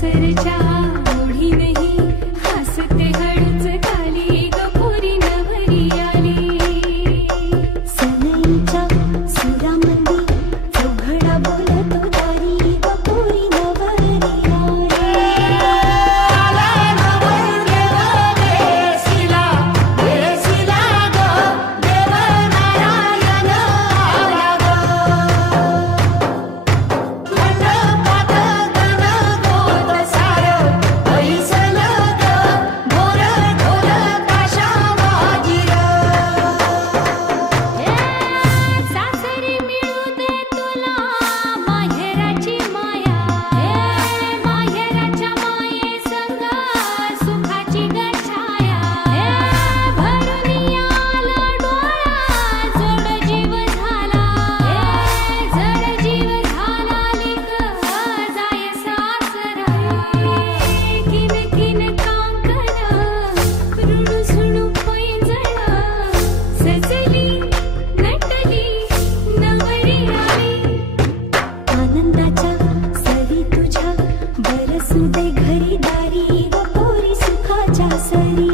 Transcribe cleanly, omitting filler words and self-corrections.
सासरच्या ओढीनही हसते हळूच खाली ग पोरी नवरी आली. सनईच्या सुरामंदी चौघडा बोलतो दारी ग पोरी नवरी आली. आला नवरदेव देसीला देसीला ग देव नारायण आला ग. मंडपात गणगोत सारं ऐसलं ग मोर ढोल ताशा वाजिर. सासरी मिळू दे तुला माहेराची माया. माहेराच्या माये संग सुखाची गछाया. भरून आला डोळा जड जीव झाला. जड जीव झाला लिक जाय सासरा. किन कांकण रुणू सुणू पैंजण सजली नटली नवरी आली. आनंदाच्या सरी तुझ्या बरसू दे घरी दारी ग पोरी सुखाच्या सरी.